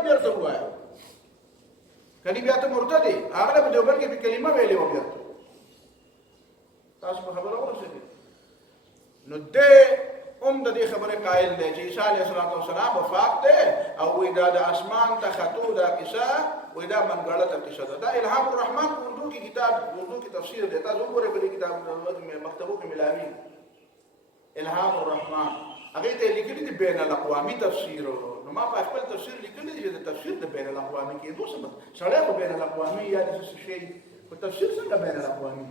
کلمه بیرته ووایه کني بیا ته مرتد یې هغه په دیوبند کې په کلمه ویلې وه بیرته تاسو په خبره ورسېدئ نو دی هم د دې خبرې قایل دی چې عیسی علیه السلام وفات دی او وایي دا د اسمان ته ختو دا کیسه وایي دا منګړته کیسه ده دا الهام الرحمن اردو کې کتاب اردو کې تفسیر دی تاسو وګورئ په دې کتاب مکتبو کې ملاوي الهام الرحمن هغه ته لیکلي دي بین الاقوامي تفسیر نو ما په خپل تفسیر لیکلي دي چې د تفسیر د بین الاقوامي کې دوه څه سړی خو بین الاقوامي یا د څه شی په تفسیر څنګه بین الاقوامي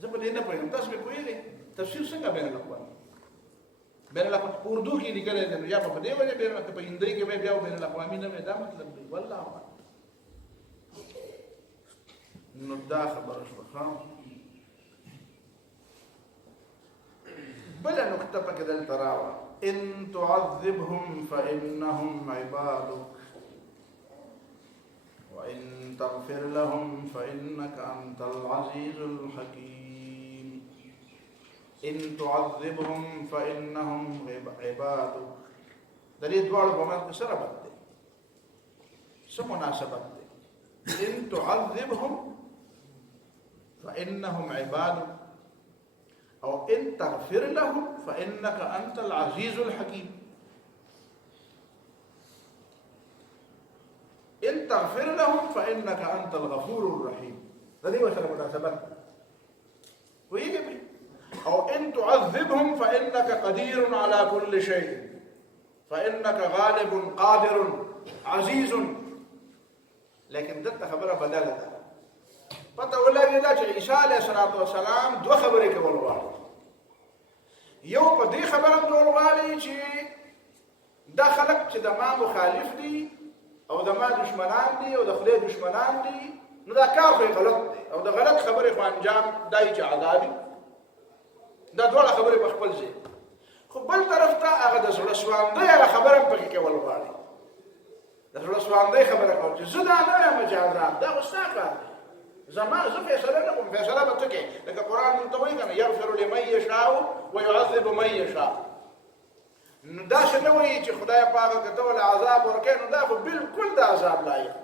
زه په دې نه پوهېږم تاسو به پوهېږئ تفسیر څنګه بین الاقوامي بین الاقوامي اردو کې لیکلی دی نو یا په دې وجه بین په هندۍ کې بیا بین الاقوامي نه دا مطلب دی والله اعلم نو دا خبره شوه بل نقطة پکې دلته راوړه ان تعذبهم فإنهم عبادك وإن تغفر لهم فإنك أنت العزيز الحكيم ان تعذبهم فإنهم عبادك د دې دواړو په منځ کې څه ربط دی څه مناسبت دی ان تعذبهم فإنهم عبادك او ان تغفر لهم فإنك أنت العزيز الحكيم ان تغفر لهم فإنك أنت الغفور الرحيم ده دي وسره مناسبت ويجي او ان تعذبهم فإنك قدير على كل شيء فإنك غالب قادر عزيز لكن دلته خبره بدله ده پته ولګی دا چې عیسی علیه السلام دوه خبرې کول غواړي یو په دې خبره کول غواړي چې دا خلک چې د ما مخالف دي او د ما دشمنان دي او د خدای دشمنان دي نو دا کار به غلط دی او د غلط خبرې خو انجام دای چې عذابي دا ډول خبرې په خپل ځای خو بل طرف ته هغه د زړه سواندۍ هغه خبره په کې کول غواړي د زړه سواندۍ خبره کول چې زه دا نه یم چې عذاب دا خو ستا کار دی زما زه فیصله نه کوم فیصله به ته کوې لکه قرآن مونږ ته وایي که نه یغفر لمن یشاء ویعذب من یشاء نو داسې نه وایي چې خدای پاک که ته ولې عذاب ورکوې نو دا خو بلکل د عذاب لایق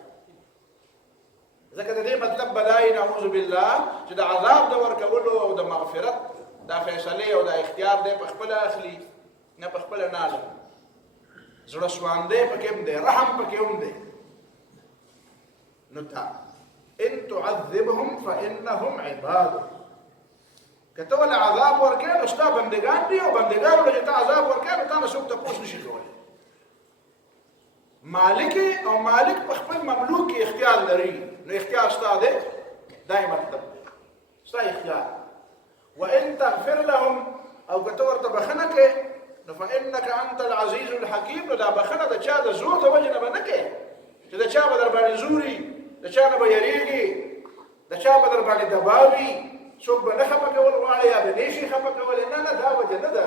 ځکه د دې مطلب به دا یي نعوذ بالله چې د عذاب د ورکولو او د مغفرت دا فیصلې او دا اختیار دی په خپله اخلي نه په خپله نه اخلي زړه سواندی پکې هم دی رحم پکې هم دی نو تا ان تعذبهم فإنهم عبادك کته ول عذاب ورکې نو ستا بندگان دي او بندگانو له ته عذاب ورکې نو تا نه څوک تاسو نشي کولای مالک او مالک په خپل مملوک اختیار لري نو اختیار ستا دی دائما مطلب ستا اختیار وان تغفر لهم او کته ورته بخنه کې نو فإنك أنت العزيز الحكيم نو دا بخنه د چا د زور د وجه نه نه کې چې د چا بدر باندې زوري د چا نه به یریږي د چا به در باندې دباوي څوک به نه خفه کول غواړي یا به نه شي خفه کولی نه نه دا وجه نه ده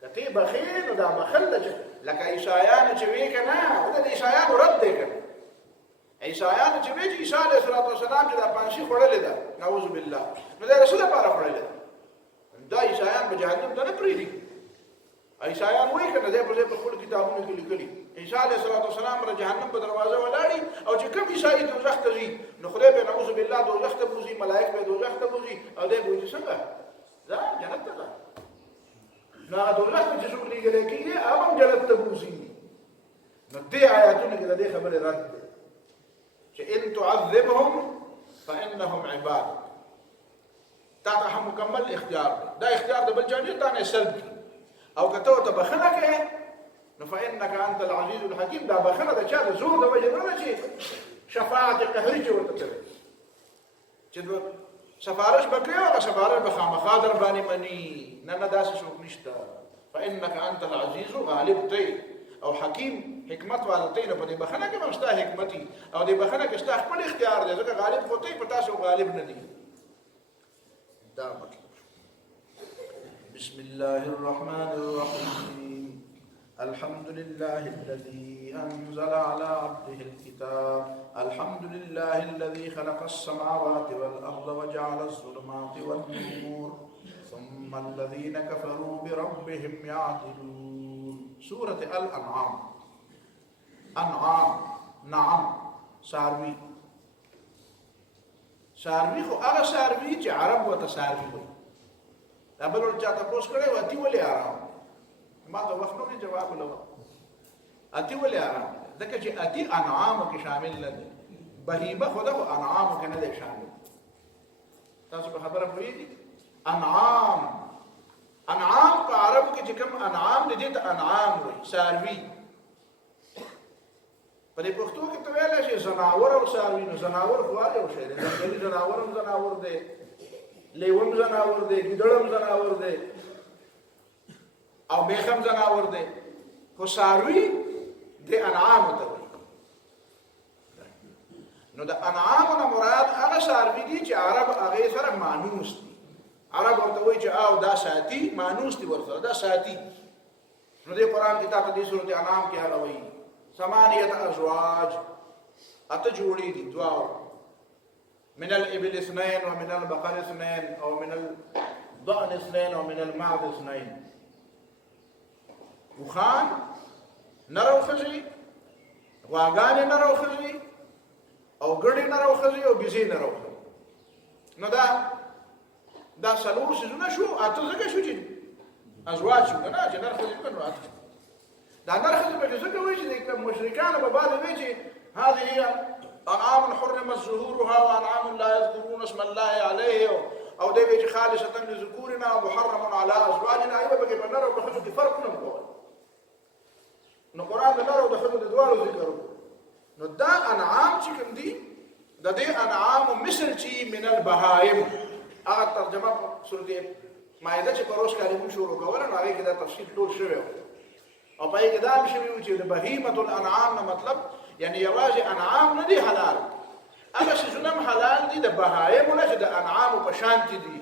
که تی بخیل نو دا بخل ده لکه عیسایانو چې وی که نه دا د عیسایانو رد دی که عیسایانو چې وی چې عیسی علیه السلام چې دا پانشي خوړلې ده نعوذ بالله نو دا رسول لپاره خوړلې ده دا عیسایان به جهنم ته نه پرېږدي عیسایان وایي که نه دی په ځای په خپلو کتابونو کې لیکلي عیسی علیه السلام را جهنم په دروازه ولاړي او چې کوم عیسایي دوزخ ته ځي نو خدای به نعوذ بالله دوزخ ته بوځي ملائک به دوزخ ته بوځي او دی به وایي څنګه ځه جنت ته ځه نو هغه دوزخ ته چې څوک لېږلی کېږي هغه هم جنت ته بوځي نو دې آیاتونو کې د دې خبرې رد دی چې ان تعذبهم فإنهم عبادك تا ته هم مکمل اختیار دی دا اختیار د بل چا نه تا نه سلب او که ته ورته بخښنه کوې نو فإنك أنت العزيز الحكيم دا بخنه د چا د زور د وجه نه چې شفاعت قهري چې ورته کوي چې سفارش به کوي هغه سفارش به خامخا در باندې مني نه نه داسې څوک نشته فإنك أنت العزيز غالب دی او حکیم حکمت والا دی نو په دې بخنه کې هم ستا حکمتي او دې بخنه کې ستا خپل اختیار دی ځکه غالب خو دی په تاسو غالب نه دی دا مطلب بسم الله الرحمن الرحيم الحمد لله الذي أنزل على عبده الكتاب الحمد لله الذي خلق السماوات والأرض وجعل الظلمات والنور ثم الذين كفروا بربهم يعدلون سورة الأنعام انعام نعم ساروی ساروی خو هغه ساروی چې عرب ورته ساروی وایي. دا بل ورته چا تپوس کړی و اتي ولې ارام ما ته وخت نه جواب ولو اتي ولې ارام ځکه چې اتي انعامو کې شامل نه دی بهیمه خو دغه انعامو کې نه دی شامل. تاسو په خبره پوهیږئ انعام انعام په عربو کې چې کوم انعام دی دې ته انعام وایي ساروي. په دې پښتو کې ته ویلی شي زناور او ساروي نو زناور خو هر یو شی دی ځنګلي زناور هم زناور دی لیوه هم زناور دی ګیدړ هم زناور دی او میخ هم زناور دی خو ساروي د انعامو ته وایي. نو د انعامو نه مراد هغه ساروي دي چې عرب هغې سره مانوس دي. عرب ورته وایي چې او دا ساتي مانوس دي ورسره دا ساتي. نو دې قرآن کې تا ته دې سورت انعام کې هغه وایي ثمانیة ازواج اته جوړې دي دواړه من الابل اثنين ومن البقر اثنين او من الضأن اثنين ومن المعز اثنين. وخان نر او ښځې غواګانې نر او ښځې او ګړې نر او ښځې او بزې نر او ښځې. نو دا څلور څیزونه شو اته ځکه شو چې ازواج شو که نه چې نر ښځې نو اته دا نر ښځې پکې ځکه وایي چې مشرکانو به بعد وایي چې هذه هي انعام حرمت ظهورها وانعام لا يذكرون اسم الله عليه او دی وایي چې خالصة لذکورنا ومحرم على ازواجنا. ایوه پکې په نر او په ښځو کې فرق نه کوي. نو قرآن د نر او د ښځو د دواړو ذکر وکړو. نو دا انعام چې کوم دي د دې انعامو مثل چې من البهایم هغه ترجمه په سورت مائده چې پروس کالي موږ شروع کوله نو هغې کې دا تفصیل ټول شوی و او په هغې کې دا هم شوي و چې د بهیمة الانعام نه مطلب یعنې یوازې انعام نه دي حلال هغه څیزونه هم حلال دي د بهایمو نه چې د انعامو په شانتې دي.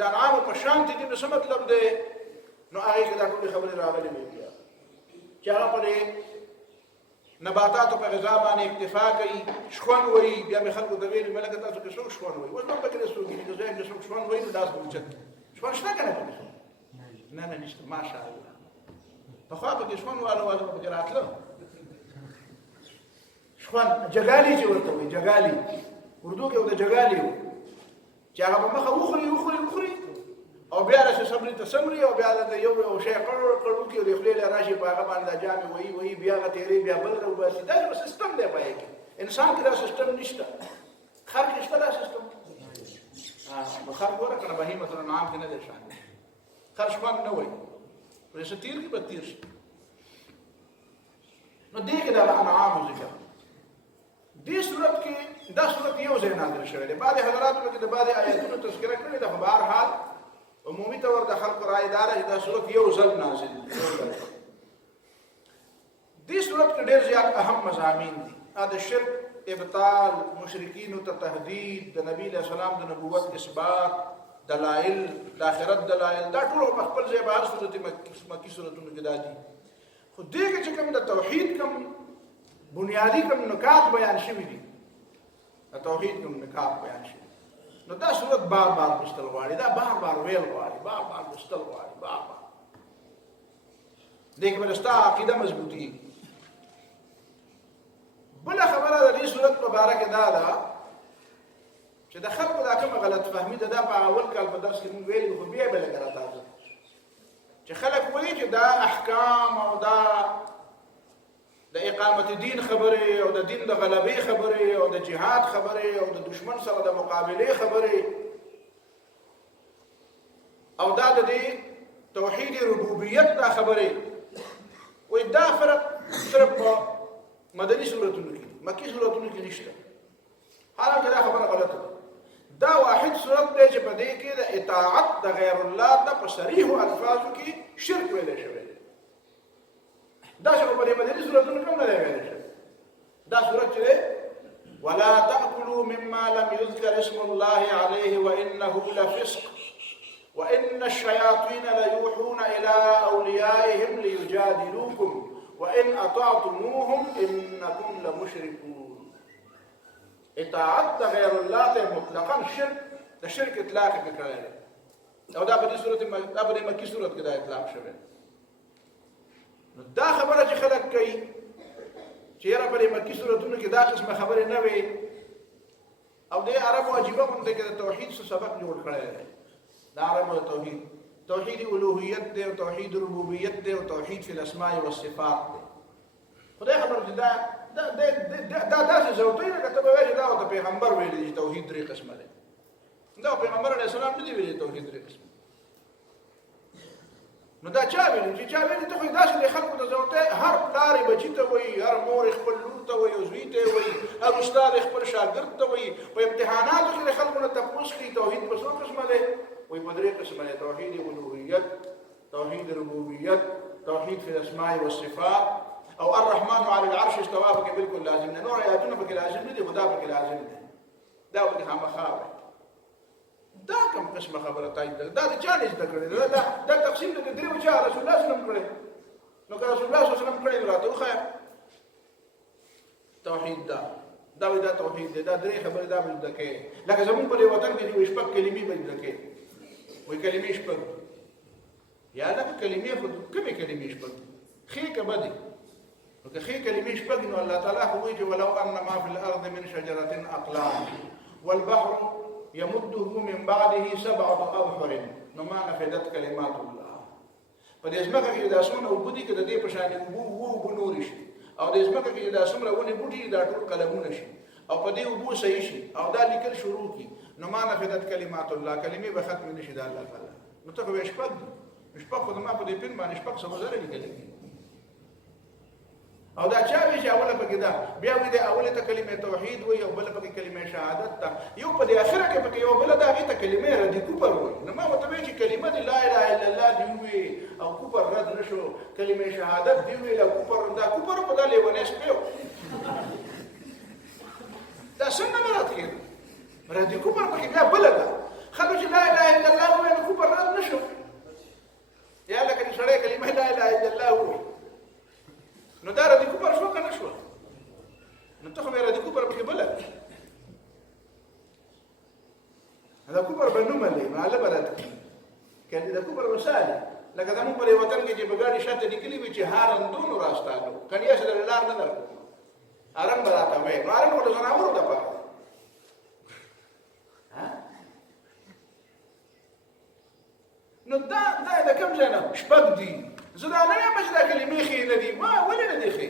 د انعامو په شانتې دي نو څه مطلب دی؟ نو هغې کې دا ټولې خبرې راغلې وې بیا چې هغه پرې نباتاتو په غذا باندې اکتفا کوي شخون وایي. بیا مې خلکو ته ویلي مې لکه تاسو کې څوک شخون وایي اوس به پکې څوک دي که زه څوک شخون وایي نو داس به اوچت شخون شته که نه پکې نه نه نشته ماشاءالله. پخوا پکې شخون والا والا به پکې راتله شخون جګالي چې ورته وایي جګالي اردو کې ورته جګالي و چې هغه په مخه وخوري او بیا راشي صبري ته سمري او بیا د یو شی قړو کې د خولې له راشي په هغه باندې جامې وایي بیا هغه تېرې بیا بل راوباسي. دا یو سیستم دی په کې انسان کې دا سیستم نشته. خر کې شته دا سیستم نو خر ګوره که نه بهیمة الانعام کې نه دی شامل. خر شخوند نه وایي پرې څه تیر کې به تیر شي. نو دې کې دا انعامو ذکر دې صورت کې دا صورت یو ځای نازل شوی دی. بعضې حضراتو کې د بعضې آیاتونو تذکره کړې ده خو به هر حال عمومي طور د خلکو رای دا ده چې دا صورت یو ځل نازل دی. دې صورت کې ډېر زیات اهم مضامین دي. د شرک ابطال مشرکینو ته تهدید د نبي علیه السلام د نبوت اثبات دلایل د آخرت دلایل دا ټول په خپل ځای به هر صورت مکي صورتونو کې دا دي. خو دې کې چې کوم د توحید کوم بنیادي کوم نکات بیان شوي دي د توحید کوم نکات بیان شوي نو دا صورت بار بار لوستل غواړي دا بار بار ویل غواړي بار بار لوستل غواړي بار بار دې کې به ستا عقیده مضبوطېږي. بله خبره د دې صورت په باره کې دا ده چې د خلکو دا کومه غلط فهمي ده دا په اول کال په درس کې مونږ ویلي خو بیا به لږ راتازه چې خلک وایي چې دا احکام او دا د اقامت دین خبرې او د دین د غلبې خبرې او د جهاد خبرې او د دشمن سره د مقابلې خبرې او دا د دې توحید ربوبیت دا خبرې وایي دا فرق صرف په مدني صورتونو کې مکي صورتونو کې نشته. حالانکه دا خبره غلطه ده. دا واحد صورت دی چې په دې کې د اطاعت د غیر الله ته په صریحو الفاظو کې شرک ویلی شوی دی. دا چې په دې مدني صورتونو کې هم نه دی ویلی شوی. دا صورت چې دی ولا تأكلوا مما لم يذكر اسم الله عليه وإنه لفسق وإن الشياطين ليوحون إلى أوليائهم ليجادلوكم وإن أطعتموهم إنكم لمشركون. اطاعت د غیر الله ته مطلقاً شرک د شرک اطلاق کې کړی دی او دا په دې صورت دا په دې مکي صورت کې دا اطلاق شوی. نو دا خبره چې خلک کوي چې یاره په مکي سورتونو کې دا قسمه خبرې نه وي او د عربو عجیبه غونډه کې د توحید څخه سبق جوړ کړی دی د عربو توحید الوهیت دی او توحید ربوبیت دی او توحید فی الاسماء والصفات دی خدای خبر چې دا داسې ضرورت نه کته به وایي دا د پیغمبر ویلي چې توحید درې قسمه دی دا پیغمبر علیه السلام نه دی ویلي توحید درې قسمه نو دا چا ویلي چې چا ویلي ته خو داسې د خلکو د ضرورت هر پلار بچی ته وایي هر مور خپل لور ته وایي او زوی ته وایي هر استاد خپل شاګرد ته وایي په امتحاناتو کې د خلکو نه تپوس کوي توحید په څو قسمه دی وایي په درې قسمه دی توحید الوهیت توحید ربوبیت توحید فی الاسماء والصفات او الرحمن على العرش استوى بك بالکل لازم نه نور آیاتونه بك لازم نه دي خدا بك لازم دي دا بك خامخا دا کوم قسمه خبره تایید ده دا چا نه ذکر کړی دا تقسیم د دریو چا رسول الله صلی الله علیه وسلم کړی نو که رسول الله صلی الله علیه وسلم کړی راته خو توحید دا توحید دا درې خبره دا بل دکې لکه زمون په وطن کې یو شپږ کلمې بل دکې وای کلمې شپږ یا دا کلمې خو کومې کلمې شپږ خې کبدي وکه خې کلمې شپږ نو الله تعالی خو وایي ولو ان ما في الارض من شجره اقلام والبحر يمده من بعده 7 أبحر نو ما نفدت كلمات الله په دې ځمکه کې دا څومره وبدي کې د دې په شان وو نور شي او د ځمکه کې دا څومره ونی بوټي دا ټول قلمونه شي او په دې وبو صحیح شي او دا لیکل شروع کی نو ما نفدت كلمات الله کلمې به ختم نشي د الله تعالی نو ته به شپږ خو ما په دې پین باندې شپږ څه وزره لیکل او دا چا وی چې اوله پکې دا بیا وی د اوله ته کلمه توحید وي او بل پکې کلمه شهادت ته یو په دې اخره کې پکې یو بل دا غي ته کلمه رد کوپر وي نو ما وته وی چې کلمه لا اله الا الله دی وی او کوپر رد نشو کلمه شهادت دی وی له کوپر دا کوپر په دالې ونه سپیو دا څنګه راځي رد کوپر پکې بیا بل دا خلک چې لا اله الا الله وی نو کوپر رد نشو یا لکه شړې کلمه لا اله الا الله وی نو دا ردی کوپر شو کنه شو نو ته خو ردی کوپر په بل دا کوپر بنو ملي معله بلد کله دا کوپر وساله لکه زمون په وطن کې چې بګاړي شاته نکلي وي چې هارندون راستانو کني اسه لار نه درکو ارم براته وې مارن وته زناورو ده پاره نو دا کوم ځای نه شپږ دي زه دا نه یم چې دا کلمې ښې نه دي ما ولې نه دي ښې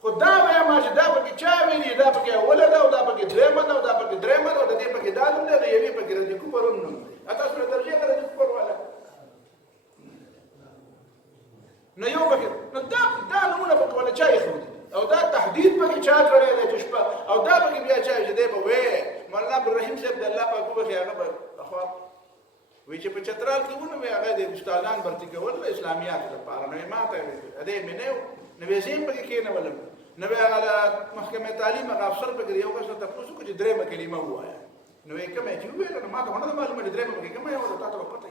خو دا وایم چې دا پکې چا ویلي دا پکې اوله ده او دا پکې درېیمه ده او دا پکې درېیمه ده او د دې پکې دا نوم دی د یوې پکې رد کوپر هم نوم دی تاسو له درجې ته رد کوپر والا نو یو پکې نو دا نومونه پکې ولا چا یې او دا تحدید پکې چا کړی دی چې شپه او دا پکې بیا چا چې دی به وې مولانا عبدالرحیم صاحب د الله پاک وبخي هغه به اخوا وی چې په چترال کې ونه مې هغه د استادان برتی کول اسلامیات لپاره نو ما ته دې مې نه نو زم په کې نه ولم نو هغه محکمه تعلیم هغه افسر په یو څه ته پوښتنه کوي درې کلمه وایا نو یې کومه چې ویل نو ما ته ونه معلومه درې مې کومه یو ته پته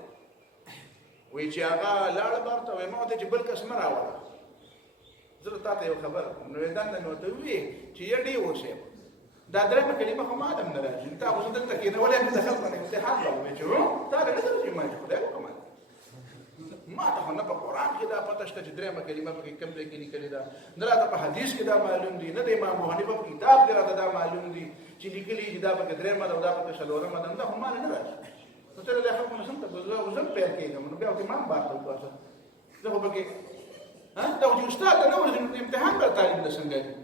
وی چې هغه لاړ بارته وې ما ته چې بل کس نه راوړل زه ته یو خبر نو دا نو ته وی چې یې دی ورشه دا درې کلمه خو ما دم نه راځي تاسو دلته کې نه ولې نه خلک نه امتحان راوړي چې تا نه درځي ما خدای کومه ما ته نه په قران کې دا پته شته چې درې کلمه په کوم ځای کې لیکل ده نه راته په حدیث کې دا معلوم دي نه د امام ابو حنیفه په کتاب کې راته دا معلوم دي چې لیکلي چې دا په درې مده او دا په څلورمه ده دا هم نه راځي نو ته له خلکو نه څنګه په ځل پیر کېږم نو بیا امام باندې واسه زه په کې دا چې استاد نه ورته امتحان پر تعلیم نه څنګه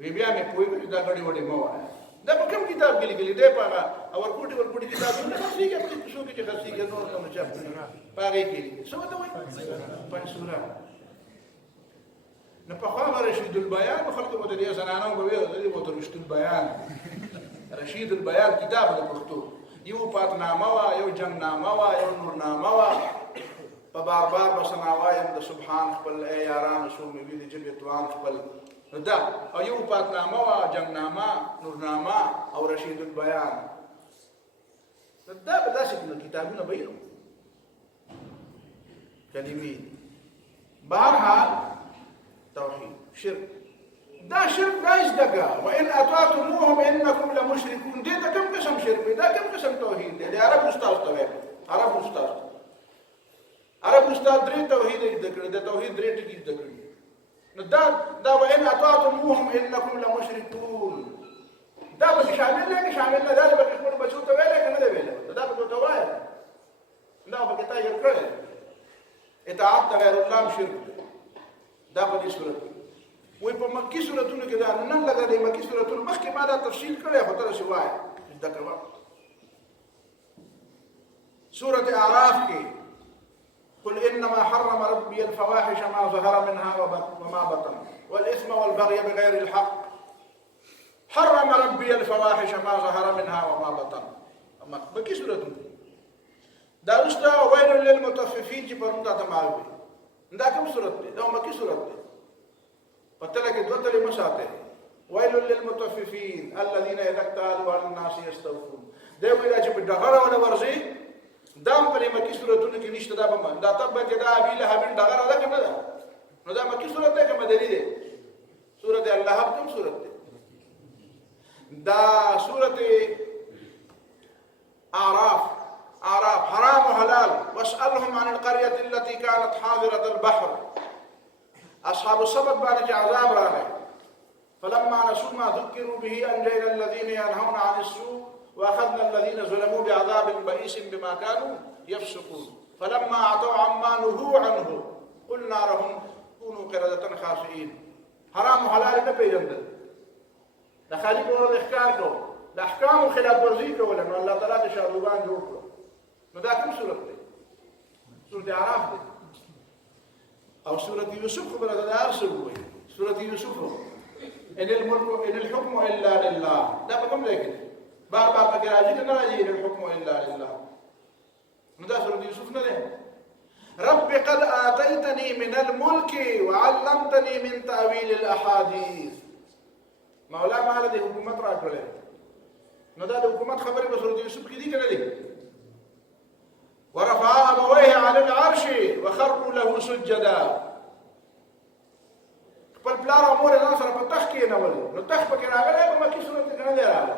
وی بیا مې پوي کړی دا غړي وړي مو وای دا په کوم کتاب کې لیکلي دی پاغه او ورکوټي کتاب نه خاصي کې په څو کې خاصي کې نور کوم چا پاغه کې څه ته وای پنځورا نه په خبره رشید البیان خلکو مته دي زنانو به وي د رشید البیان رشید البیان کتاب د پښتو یو پاتنامه وا یو جنگنامه وا یو نورنامه وا په بار بسناوایم د سبحان خپل یاران سو مې وی د جبتوان خپل دا او یو پاتنامه وا جنگنامه نورنامه او رشید البیان دا به داسې کتابونه به یو کلمې بهرحال توحید شرک دا شرک دایز دغه وان اطعتموهم انکم لمشركون دې ته کوم قسم شرک دا کوم قسم توحید دی عرب استاد ته عرب استاد درې توحید د کړه د توحید درې ټکی د کړی نو دا وإن أطعتموهم إنكم لمشركون دا به شامل نه شامل نه دا به خپل بچو ته ویل کنه دی ویل دا به ته وایي دا به کته یو کړل اطاعت غیر الله شرک دا په دې صورت وي په مکی صورتونو کې دا نن لګا دی مکی صورتونو مخکې ما دا تفصیل کړی خو تر شي وایي دا کوم سورة أعراف کې قل إنما حرم ربي الفواحش ما ظهر منها وما بطن والإثم والبغي بغير الحق حرم ربي الفواحش ما ظهر منها وما بطن اما بکی سورتون دا رستا ویل للمطففین چې پرون تا تماوي دا کوم سورت دی دا مکی سورت دی پته لګي دوه تلې مساته ویل للمطففین الذين اذا اكتالوا على الناس يستوفون دا ویل چې په دغه ونه ورځي دا په مکی سورتونو کې نشته دا به دا تبت دا ابي لهب دغه ده کنه دا نو دا مکی سورت ده کوم دلیل دی سورت الله کوم سورت دی دا سورة أعراف حرام وحلال واسألهم عن القرية التي كانت حاضرة البحر أصحاب السبت بعد عذاب راغي فلما نسوا ما ذكروا به أنجينا الذين ينهون عن السوء وأخذنا الذين ظلموا بعذاب بئيس بما كانوا يفسقون فلما عتوا عما نهوا عنه قلنا لهم كونوا قردة خاسئين حرام وحلال نه پیژندل د خالق ورته احکام کو د احکام خلاف ورزي کول نو الله تعالی د شاروبان جوړ کړو نو دا کوم صورت دی سورۃ اعراف دی او سورۃ یوسف خبره ده ارسل وي سورۃ یوسف ان الملك ان الحكم الا لله دا کوم ځای کې بار بار پکې راځي نه راځي ان الحكم الا لله نو دا سورۃ یوسف نه ده رب قد آتيتني من الملك وعلمتني من تأويل الأحاديث مولا مالا دي حکومت را کړل نو دا د حکومت خبره په سورۃ یوسف کې دي کنه دي ورفع ابويه على العرش وخروا له سجدا خپل پلار او مور یې سره په تخت کې نه ول نو تخت پکې راغلی په مکی سورۃ کې نه دی راغلی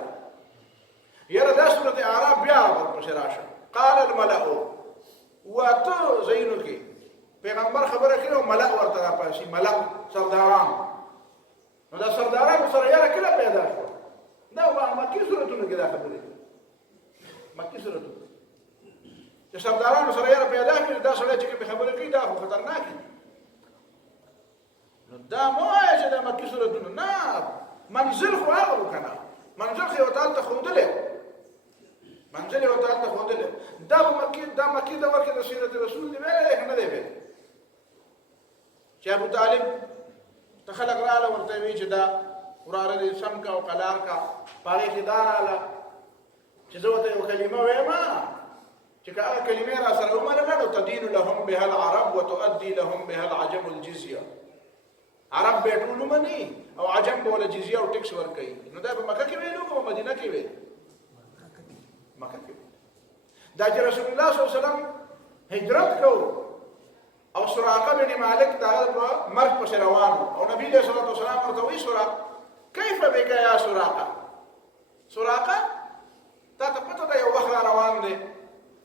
یاره دا سورۃ اعراف بیا ورپسې راشه قال الملأ واتو زینو کې پیغمبر خبره کړو ملأ ورته راپاسي ملأ سرداران نو دا سرداران سره یاره کله پیدا شو دا مکی سورتونو کې دا خبره مکی سورتونو چې سرداران سره یاره پیدا کړي دا سره چې خبره کوي دا خطرناک دي نو دا مو چې دا مکی سورتونو نه منزل خو هغه وکنه منزل خو تعالی ته خوندل منزل او تعالی ته خوندل دا مکی دا ورکه د سیرت رسول دی ویل نه دی ویل چې ابو طالب تخلق رااله ورته وی چې دا وراره دې سم کا او قلار کا پاره کې داراله چې زه ته یو کلمه وایم چې هغه کلمه را سره عمر نه تدين لهم بها العرب وتؤدي لهم بها العجم الجزيه عرب به ټول مني او عجم به ول جزيه او ټیکس ور کوي نو دا په مکه کې ویلو او مدینه کې ویل مکه کې دا چې رسول الله صلی الله علیه وسلم هجرت کو او سراقه بن مالک دا مرګ په روان او نبی له صلی الله علیه وسلم ورته وی سراقه کیف بك یا سراقه تا ته پته دا یو وخت روان دی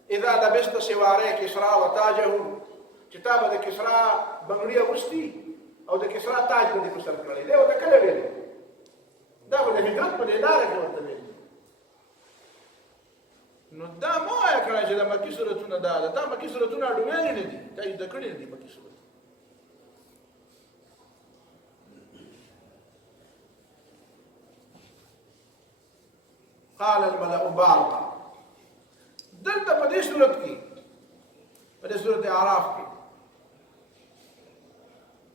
اذا لبست سواره کسرا وتاجه کتابه د کسرا بنگړی اوستي او د کسرا تاج باندې پر سر کړی دی او دا کله ویل دا په هجرت په اداره کې ورته ویل نو دا مو یا کړه چې د مکی سورتونه دا مکی سورتونه اډوې نه دي دا د کړي نه دي مکی سورت قال الملأ بعضا دلته په دې صورت کې په دې سورۃ اعراف کې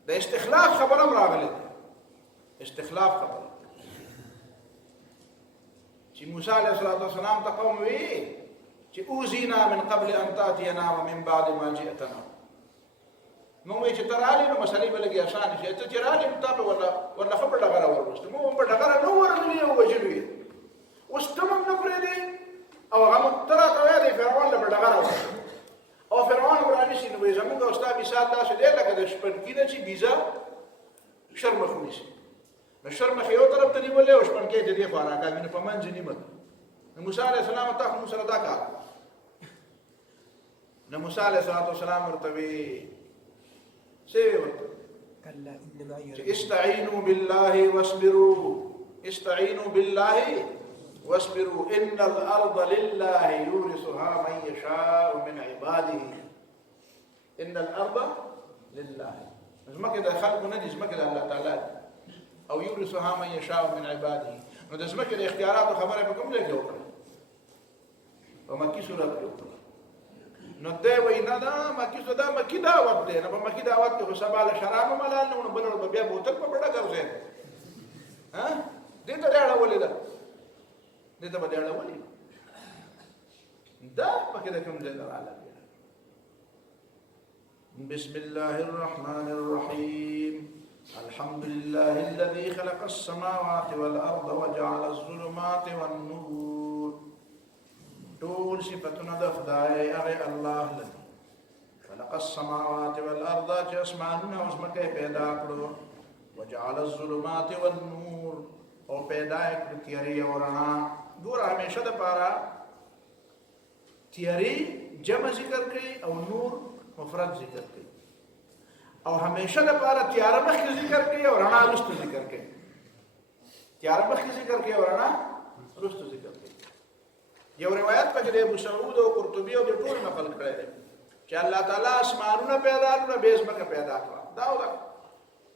د استخلاف خبره راغله استخلاف خبره چې موسی علیه السلام ته قوم وی چې اوزینا من قبل ان تاتینا ومن بعد ما جئتنا نو چې تراله نو مسلې بلګي آسان شي ته چراله ته ولا خبر لغره ورسته مو په لغره نو ورغلی او وجلوي واستمم نفرې دي او هغه تراته وی فرعون له لغره او فرعون ورانی شي نو زموږ استاد مثال دا شه دی لکه د شپږکینه چې بیزا شرم خونی شي نو شرم خو یو طرف ته نیولې او شپږکې د دې خورا کاوینه په منځ نیمه موسی علیه السلام ته موږ سره دا کار نو موسی علیه السلام ورته وی څه ورته كلا إن معي چې استعینوا بالله واصبروا، استعینوا بالله واصبروا ان الارض لله يورثها من يشاء من عباده. ان الارض لله، زمکه د خلق نه دي، زمکه د الله تعالی او يورثها من يشاء من عباده. نو د زمکه د اختیارات خبره په کوم ځای کې وکړه؟ په مکی سورۃ کې وکړه. نو دی وای نه دا مکی دا مکی دعوت دی، نه په مکی دعوت کې خو سبا له شراب ملال نه بل ور بیا بوتل په پړه ګرځي. ها دې ته دا اړولې ده، دې ته به دا اړولې دا پکې د کوم ځای نه رااله. بسم الله الرحمن الرحيم. الحمد لله الذي خلق السماوات والأرض وجعل الظلمات والنور. طول صفتنا د خدای هغه الله لذي خلق السماوات والأرض چې اسمانونه او ځمکه پیدا کړو، وجعل الظلمات والنور او پیدا کړ تیارې او رڼا. ګور همیشه د پاره تیارې جمع ذکر کړي او نور مفرد ذکر کړي، او همیشه د پاره تیار مخکې ذکر کړي او رڼا وروسته ذکر کړي. تیار مخکې ذکر کړي او رڼا وروسته ذکر کړي. یو روایت پکې د ابو سعود او قرطبي او د ټول نقل کړی دی چې الله تعالی اسمانونه پیدا کړل، به ځمکه پیدا کړه. دا و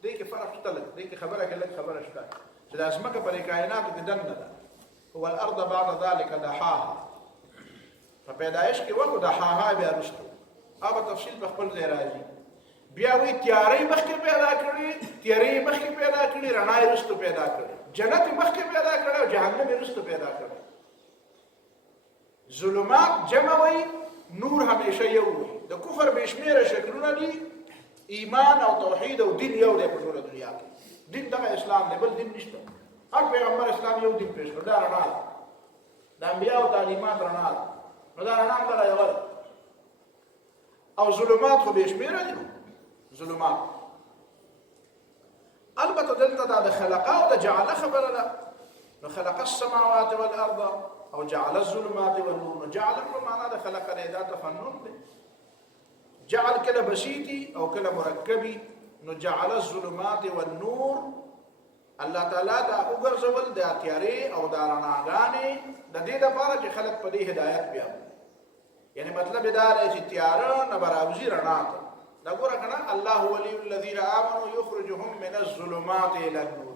دې کې فرق شته، دې کې خبره کې لږ خبره شته چې د ځمکه پر کائنات کې دنه ده. هو الارض بعد ذلك دحاها، په پیدایش کې وګو دحاها بیا رښتو اوبه تفصیل په خپل ځای راځي. بیا وی تیارې مخکې پیدا کړې، تیارې مخکې پیدا کړې، رڼا یې وروسته پیدا کړې، جنت مخکې پیدا کړې او جهنم یې وروسته پیدا کړې. ظلمات جمع وي، نور همیشه یو وي. د کفر بشمیره شکلونه دي، ایمان او توحید او دین یو دی په ټوله دنیا کې. دین دغه اسلام دی، بل دین نشته. هر پیغمبر اسلام یو دین پیش کړ، دا رڼا ده، د انبیاء او تعلیمات رڼا ده. نو دا رڼا هم دغه یو ده. او ظلمات خو بشمیره دي، ظلمات. البته دلته دا د خلقه او د جعله خبره ده. نو خلق السماوات والارض او جعل الظلمات والنور. جعل په معنا د خلق نه دا تفنن دی. جعل کله بسيطي او کله مرکبي. نو جعل الظلمات والنور الله تعالی دا وګرځول د تیارې او د رڼاګانې د دې لپاره چې خلق په دې هدایت بیا. یعنی مطلب دا دی چې تیار نه برابري رڼا ته. دا ګوره کنه الله ولي الذين امنوا يخرجهم من الظلمات الى النور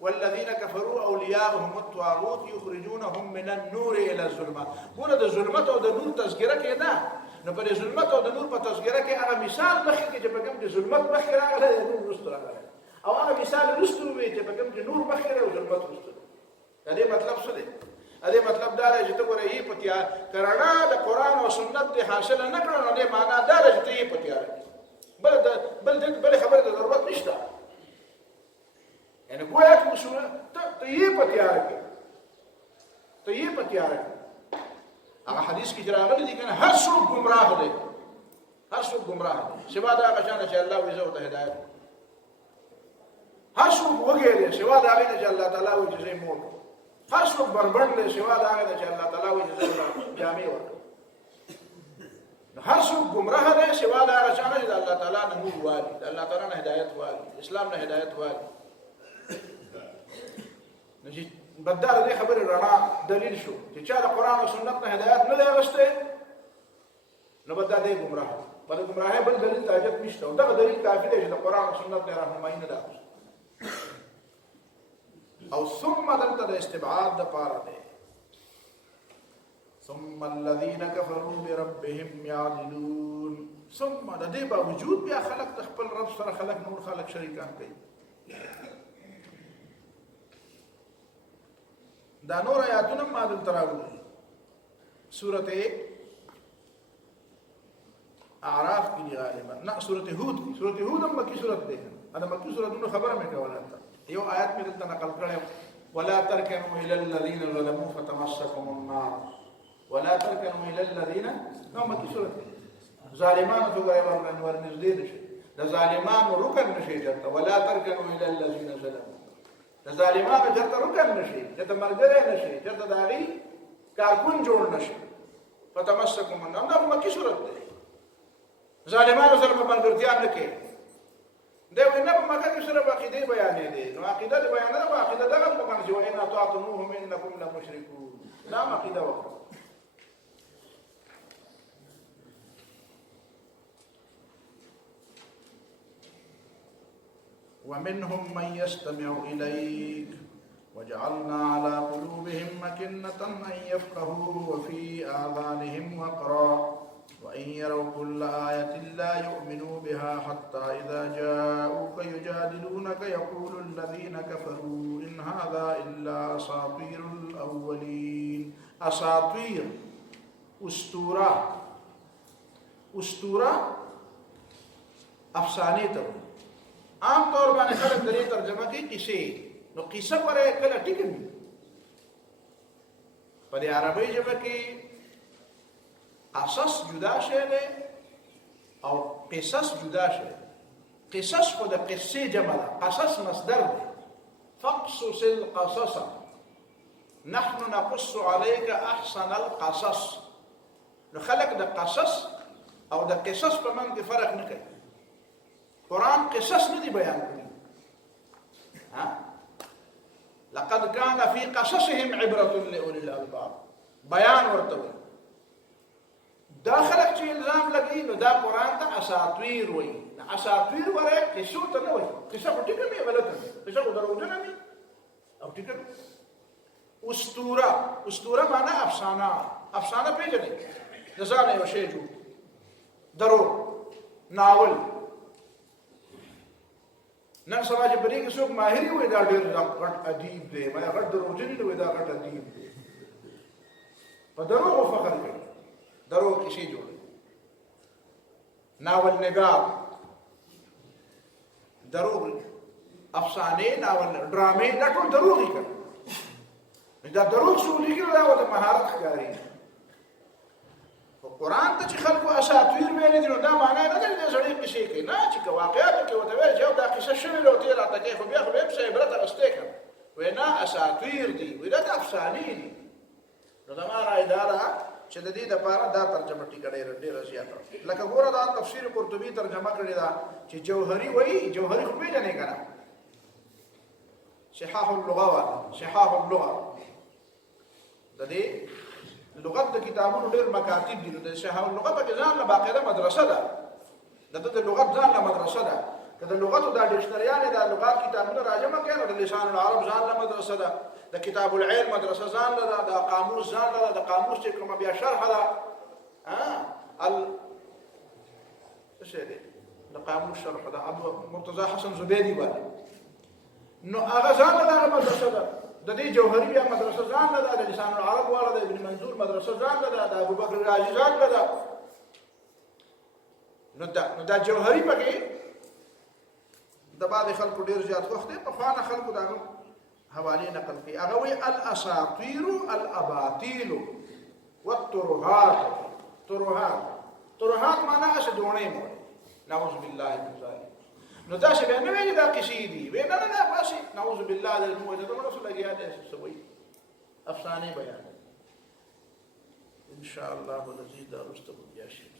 والذين كفروا اولياءهم الطاغوت يخرجونهم من النور الى الظلمات. ګوره د ظلمت او د نور تذکره کې نه، نو په ظلمت او د نور په تذکره کې هغه مثال مخکې کې چې په کوم د ظلمت مخکې راغلی د نور وروسته راغلی، او هغه مثال وروسته وي چې په کوم د نور مخکې او ظلمت وروسته. دا دې مطلب څه دی؟ دې مطلب دا دی چې ته ګوره یې په تیار کرنا د قرآن او سنت دې حاصله نه کړو، نو دې معنا دا دی چې ته یې په تیار بل خبره د ضرورت نشته. یعنی گویا کہ تو یہ پتیار کے تو یہ پتیار ہے. اگر حدیث کی جراغلی دی کہ ہر سوک گمراہ دے، ہر سوک گمراہ دے سوا دا کشانہ چاہ اللہ ویزہ ہوتا ہدایت. ہر سوک وگے دے سوا دا آگے چاہ اللہ تعالیٰ وی جزے موت. ہر سوک بربند دے سوا دا آگے چاہ اللہ تعالیٰ وی جزے جامع ورکا. ہر سوک گمراہ دے سوا دا آگے چاہ اللہ تعالیٰ نے نور والی، اللہ تعالیٰ نے ہدایت والی، اسلام نے ہدایت والی. نجی بدار دې خبره رڼا دلیل شو چې چا د قرآن او سنت نه هدایت نه دی اغوستی، نو بدار دې ګمراه. په د ګمراهۍ بل دلیل ته حاجت نشته، او دغه دلیل کافي دی چې د قرآن او سنت نه راهنمایي نه ده او ثم دلته د استبعاد دپاره دی. ثم الذين كفروا بربهم يعدلون. ثم د دې باوجود بیا خلق د خپل رب سره خلق نور خلق شریکان کوي. دا نور آیاتونه ما دلته راوړي. سورته اعراف کې غالبا نه سورته هود کې. سورته هود هم مکی سورته ده. دا مکی سورته خبره مې کوله. یو آیات مې دلته نقل کړم، ولا تركنوا الى الذين ظلموا فتمسكم النار. ولا تركنوا الى الذين، نو مکی سورته ظالمانو ته غوړې ورنږدې نشي. د ظالمانو رکن نشي چرته. ولا تركنوا الى الذين ظلموا، د ظالمانو چرته رکن نشي، چرته ملګری نشي، چرته د هغې کارکون جوړ نشي. فتمسكم النار دا مکی سورت دی. ظالمانو سره په ملګرتیا نه کوي. دی وایي نه په مکه کې صرف عقیدې بیانې دی نو عقیده دې بیانه ده خو عقیده دغه هم وکړه چې وإن أطعتموهم إنکم لمشرکون دا هم عقیده وکړه. ومنهم من يستمع إليك وجعلنا على قلوبهم أكنة أن يفقهوا وفي آذانهم وقرا وإن يروا كل آية لا يؤمنوا بها حتى إذا جاءوك يجادلونك يقول الذين كفروا إن هذا إلا أساطير الأولين. أساطير أسطورة أفسانه ته عام طور باندې خلک درې ترجمه کوي کیسې نو قصه پرې کله ټیک نه په دې عربی ژبه کې قصص جدا شی دی او قصص جدا شی. قصص خو د قصې جمع ده، قصص مصدر دی. فاقصص القصص نحن نقص عليك احسن القصص. نو خلک د قصص او د قصص په منځ کې فرق نه کوي. قرآن قصص نه دی بیان کړي. لقد كان في قصصهم عبرة لأولي الألباب. بیان ورته وي. دا خلک چې الزام لګي نو دا قرآن ته اساطیر وایي. اساطیر وره قصو ته نه وایي. قصه خو ټیکه مې غلطه ده. قصه خو دروغجنه مې او ټیکه. اسطوره معنا افسانه پیژنې. د ځان یو شی جوړ درو ناول. نن سبا چې بری کې څوک ماهر وي دا ډېر غټ ادیب دی، ما غټ دروغجن دی دا غټ ادیب دی. په دروغ فخر کوي، دروغ کیسې جوړوي. ناول نگار، دروغ، افسانې، ناول، ډرامې دا ټول دروغ دي. دا دروغ څو لیکل دا د مهارت ښکاري. قرآن ته چې خلکو اساطیر ویلي دي نو دا معنا نه ده چې سړی کیسې کوي، نه چې که واقعیاتو کې ورته وایي چې دا قصه شوې ده او ته یې راته کوي خو بیا خو به هم څه عبرت اخیستی کړم. وایي نه اساطیر دي، وایي دا افسانې دي. نو زما رایه دا ده چې د دې دپاره دا ترجمه ټیکه ډېره زیاته لکه ګوره دا تفسیر قرطبي ترجمه کړې ده چې جوهري وایي. جوهري خو پېژنې که نه صحاح اللغه والا صحاح اللغه د دې لغت د کتابونو ډېر مکاتب دي. نو د صحاح اللغه پکې ځان له باقاعده مدرسه ده. د لغت ځان له مدرسه ده. که د لغتو دا ډکشنریانې دا لغات کتابونه راجمع کړي نو د لسان العرب ځان له مدرسه ده. د کتاب العلم مدرسه ځان له ده. د قاموس ځان له ده. د قاموس چې کومه بیا شرحه ده څه شی دی د قاموس شرح ده ابو مرتضی حسن زبیدي باندې نو هغه ځان له دغه مدرسه ده. د دې جوهري بیا مدرسه ځان له ده. د لسان العرب والا د ابن منظور مدرسه ځان له ده. د ابوبکر رازي ځان له ده. نو دا جوهري پکې د بعض خلکو ډېر زیات وخت دی. پخوانه خلکو دغه حوالې نقل کوي. هغه وایي الاساطیر الاباطیل والترهات. ترهات معنا هسې دوڼې موړې. نعوذ بالله من ذلک. نو داسې بیا نه وایي دا قصې دي. وایي نه باسې نعوذ بالله د لمونځ د دومره څه لګیا دی څه وایي افسانې بیان. ان شاء الله العزیز دا وروسته به بیا شي.